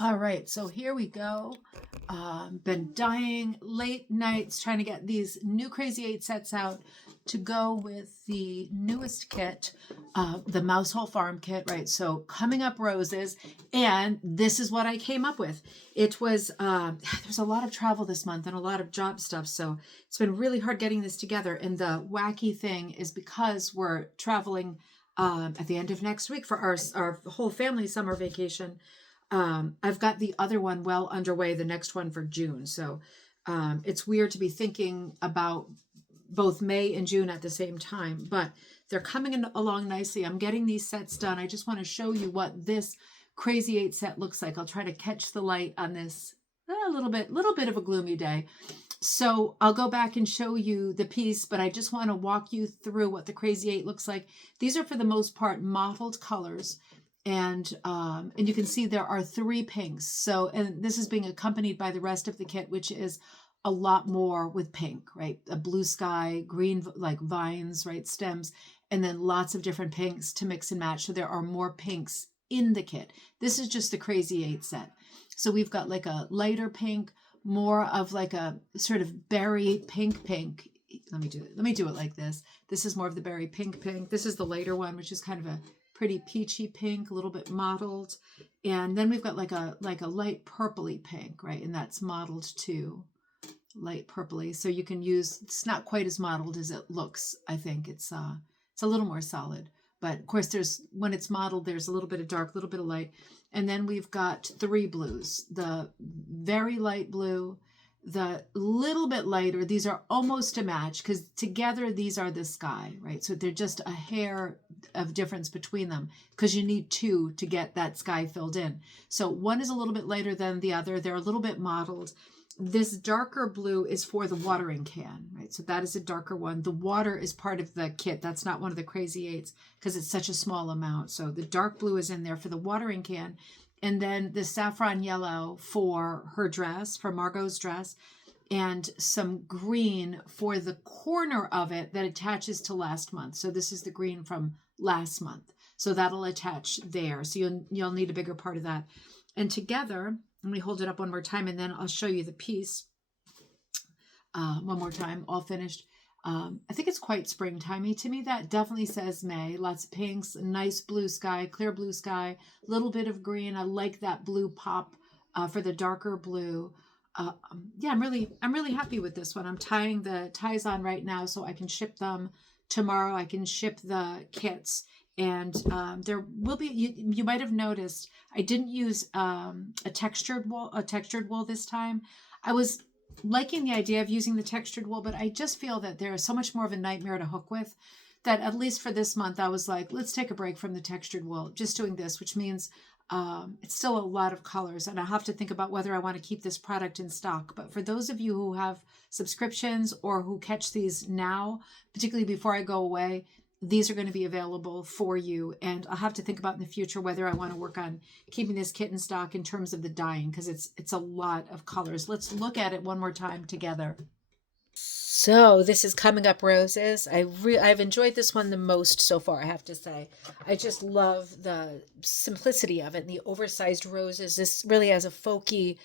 All right, so here we go. Been dying late nights trying to get these new Crazy 8 sets out to go with the newest kit, the Mousehole Farm kit, right? So coming up roses, and this is what I came up with. It was, there's a lot of travel this month and a lot of job stuff, so it's been really hard getting this together. And the wacky thing is because we're traveling at the end of next week for our whole family summer vacation. I've got the other one well underway, the next one for June. So it's weird to be thinking about both May and June at the same time, but they're coming along nicely. I'm getting these sets done. I just want to show you what this Crazy 8 set looks like. I'll try to catch the light on this little bit of a gloomy day. So I'll go back and show you the piece, but I just want to walk you through what the Crazy 8 looks like. These are for the most part mottled colors. And you can see there are 3 pinks. So, and this is being accompanied by the rest of the kit, which is a lot more with pink, right? A blue sky, green, like vines, right? Stems, and then lots of different pinks to mix and match. So there are more pinks in the kit. This is just the Crazy 8 set. So we've got like a lighter pink, more of like a sort of berry pink. Let me do it like this. This is more of the berry pink. This is the lighter one, which is kind of a pretty peachy pink, a little bit mottled. And then we've got like a light purpley pink, right? And that's mottled too, light purpley. So you can use, it's not quite as mottled as it looks. I think it's a little more solid. But of course there's, when it's mottled, there's a little bit of dark, a little bit of light. And then we've got 3 blues, the very light blue, the little bit lighter. These are almost a match because together these are the sky, right? So they're just a hair of difference between them because you need 2 to get that sky filled in. So one is a little bit lighter than the other. They're a little bit mottled. This darker blue is for the watering can, right? So that is a darker one. The water is part of the kit. That's not one of the Crazy 8s because it's such a small amount. So the dark blue is in there for the watering can. And then the saffron yellow for her dress, for Margot's dress, and some green for the corner of it that attaches to last month. So this is the green from last month. So that'll attach there. So you'll need a bigger part of that. And together, let me hold it up one more time and then I'll show you the piece one more time, all finished. I think it's quite springtimey. To me, that definitely says May. Lots of pinks, nice blue sky, clear blue sky, little bit of green. I like that blue pop for the darker blue. Yeah, I'm really happy with this one. I'm tying the ties on right now so I can ship them tomorrow. I can ship the kits. And there will be, you might have noticed, I didn't use a textured wool this time. I was liking the idea of using the textured wool, but I just feel that there is so much more of a nightmare to hook with that at least for this month, I was like, let's take a break from the textured wool, just doing this, which means it's still a lot of colors. And I'll have to think about whether I want to keep this product in stock. But for those of you who have subscriptions or who catch these now, particularly before I go away, these are going to be available for you. And I'll have to think about in the future whether I want to work on keeping this kit in stock in terms of the dyeing, because it's a lot of colors. Let's look at it one more time together. So this is Coming Up Roses. I've enjoyed this one the most so far, I have to say. I just love the simplicity of it and the oversized roses. This really has a folky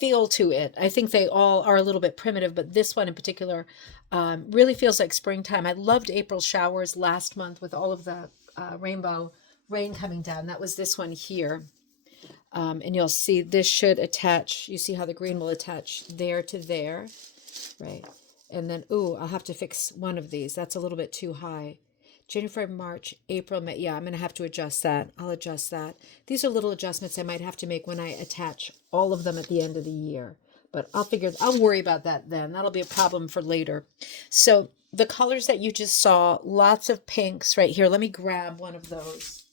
feel to it. I think they all are a little bit primitive, but this one in particular really feels like springtime. I loved April showers last month with all of the rainbow rain coming down. That was this one here. And you'll see this should attach. You see how the green will attach there to there, right? And then, ooh, I'll have to fix one of these. That's a little bit too high. January, March, April, May. Yeah, I'm going to have to adjust that. I'll adjust that. These are little adjustments I might have to make when I attach all of them at the end of the year. But I'll worry about that then. That'll be a problem for later. So the colors that you just saw, lots of pinks right here. Let me grab one of those.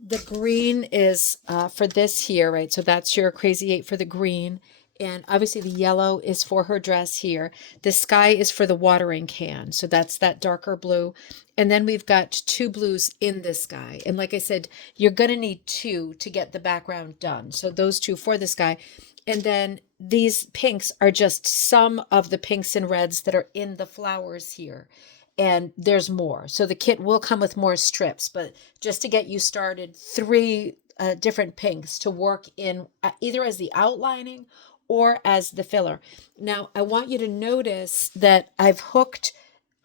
The green is for this here, right? So that's your Crazy 8 for the green. And obviously the yellow is for her dress here. The sky is for the watering can. So that's that darker blue. And then we've got 2 blues in the sky. And like I said, you're going to need 2 to get the background done. So those 2 for the sky. And then these pinks are just some of the pinks and reds that are in the flowers here. And there's more. So the kit will come with more strips, but just to get you started, 3 different pinks to work in either as the outlining or as the filler. Now, I want you to notice that I've hooked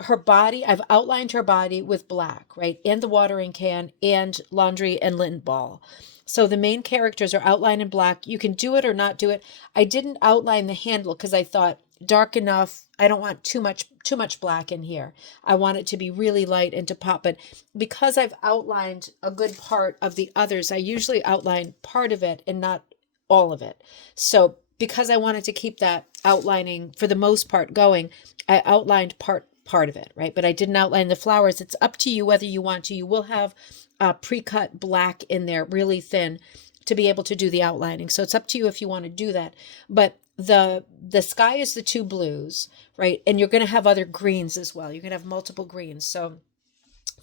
her body, I've outlined her body with black, right? And the watering can and laundry and lint ball. So the main characters are outlined in black. You can do it or not do it. I didn't outline the handle because I thought dark enough. I don't want too much black in here. I want it to be really light and to pop. But because I've outlined a good part of the others, I usually outline part of it and not all of it. So because I wanted to keep that outlining for the most part going, I outlined part of it, right? But I didn't outline the flowers. It's up to you whether you want to. You will have pre-cut black in there really thin to be able to do the outlining. So it's up to you if you want to do that. But the sky is the two blues, right? And you're going to have other greens as well. You're going to have multiple greens. So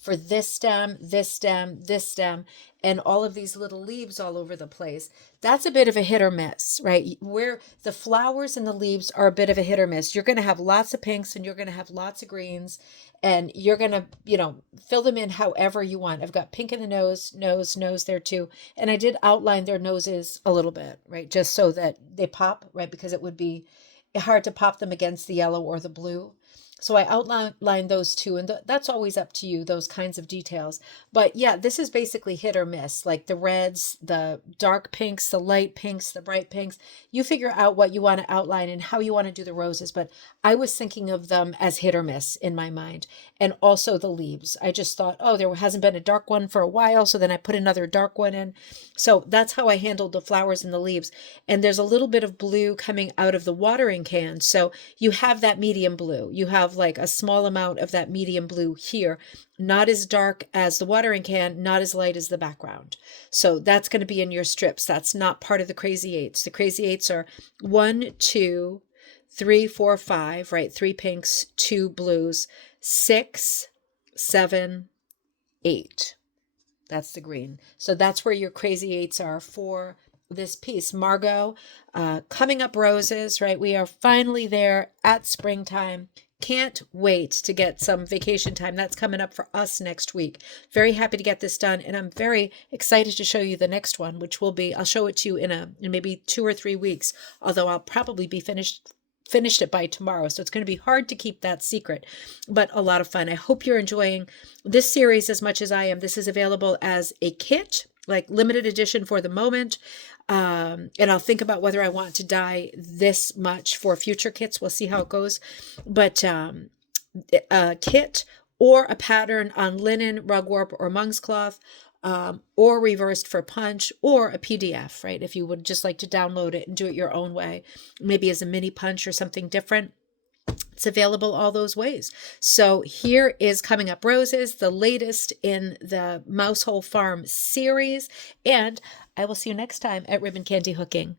for this stem, this stem, this stem, and all of these little leaves all over the place, that's a bit of a hit or miss, right? Where the flowers and the leaves are a bit of a hit or miss. You're going to have lots of pinks and you're going to have lots of greens, and you're going to, fill them in however you want. I've got pink in the nose there too. And I did outline their noses a little bit, right? Just so that they pop, right? Because it would be hard to pop them against the yellow or the blue. So I outlined those two, and that's always up to you, those kinds of details. But yeah, this is basically hit or miss, like the reds, the dark pinks, the light pinks, the bright pinks. You figure out what you want to outline and how you want to do the roses. But I was thinking of them as hit or miss in my mind. And also the leaves. I just thought, oh, there hasn't been a dark one for a while. So then I put another dark one in. So that's how I handled the flowers and the leaves. And there's a little bit of blue coming out of the watering can. So you have that medium blue. You have like a small amount of that medium blue here, not as dark as the watering can, not as light as the background. So that's going to be in your strips. That's not part of the crazy eights. The crazy eights are 1, 2, 3, 4, 5, right? 3 pinks, 2 blues, 6, 7, 8. That's the green. So that's where your crazy eights are for this piece. Margot, coming up roses, right? We are finally there at springtime. Can't wait to get some vacation time. That's coming up for us next week. Very happy to get this done. And I'm very excited to show you the next one, which will be, I'll show it to you in maybe 2 or 3 weeks, although I'll probably be finished it by tomorrow. So it's going to be hard to keep that secret, but a lot of fun. I hope you're enjoying this series as much as I am. This is available as a kit, like limited edition for the moment. And I'll think about whether I want to dye this much for future kits. We'll see how it goes. But a kit or a pattern on linen, rugwarp, or Mung's cloth, or reversed for punch, or a PDF, right? If you would just like to download it and do it your own way, maybe as a mini punch or something different. It's available all those ways. So here is Coming Up Roses, the latest in the Mousehole Farm series. And I will see you next time at Ribbon Candy Hooking.